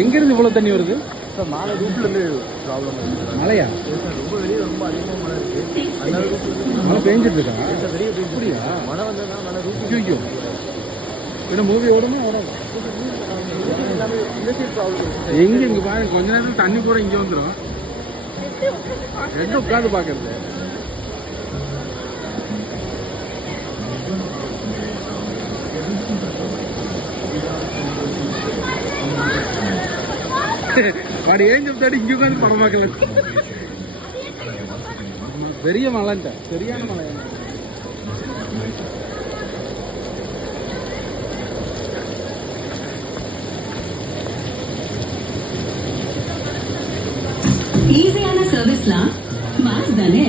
எங்க இருந்து இவ்வளவு தண்ணி வருது? சார் மாலை ரூட்ல இருந்து ப்ராப்ளம் இருக்கு. மழையா? சார் ரொம்ப வெளியே ரொம்ப அதிகமாக மழை இருக்கு. அதனால மழை பெஞ்சிட்டு இருக்கா? சார் வெளியே போய் மழை வந்ததுனா மழை ரூட் ஐயோ, என்ன மூவி ஓடுமா ஓடாது? எல்லாமே இந்த சைட் ப்ராப்ளம். எங்க இங்க பாருங்க, கொஞ்ச நேரத்துல தண்ணி கூட இங்க வந்துடும். எங்க உட்காந்து பாக்குறது? வாடி ஏன் சொல்லிட்டாடி இங்க உட்காந்து படம் பார்க்கல. பெரிய மழைன்ட்ட, சரியான மழை. ஈஸியான சர்வீஸ்லாம் ஸ்மார்ட் தானே.